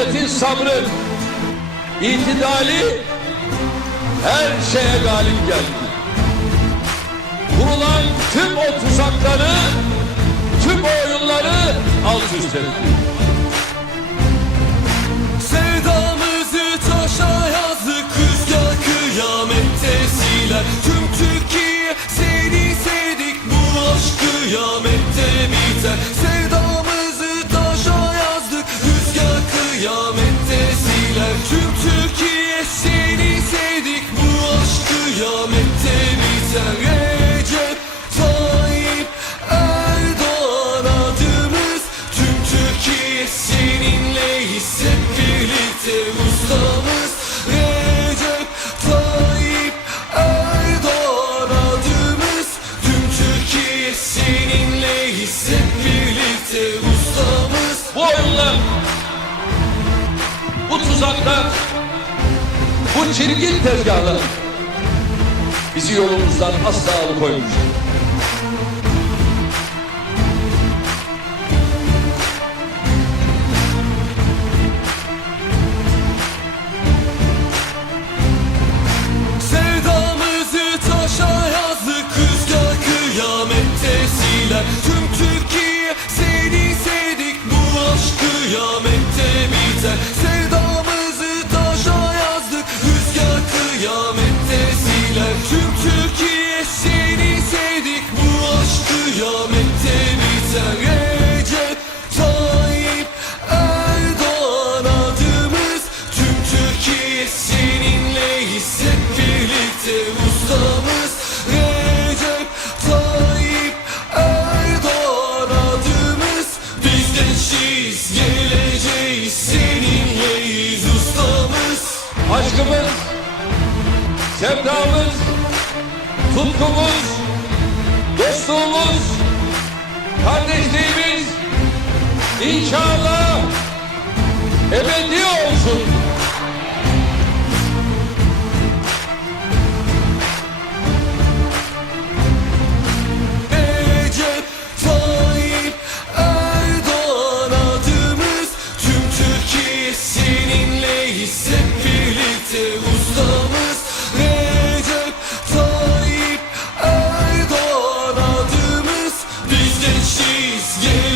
milletin sabrı, itidali her şeye galip geldi. Kurulan tüm o tuzakları, tüm o oyunları alt üst etti. Sevdamızı taşa yazdık Rüzgar kıyamette siler Tüm Türkiye seni sevdik Bu aşk kıyamette biter ustamız Recep Tayyip Erdoğan adımız Tüm Türkiye hep birlikte ustamız Bu oyunlar, bu tuzaklar, bu çirkin tezgahlar bizi yolumuzdan asla alıkoymuş. Tüm Türkiye seni sevdik. Bu aşk kıyamette biter Recep Tayyip Erdoğan adımız. Tüm Türkiye seninleyiz hep birlikte ustamız. Recep Tayyip Erdoğan adımız. Biz gençiz geleceğiz. Seninleyiz ustamız. Aşkımız, sevdamız, tutkumuz, dostluğumuz, kardeşliğimiz inşallah Yeah.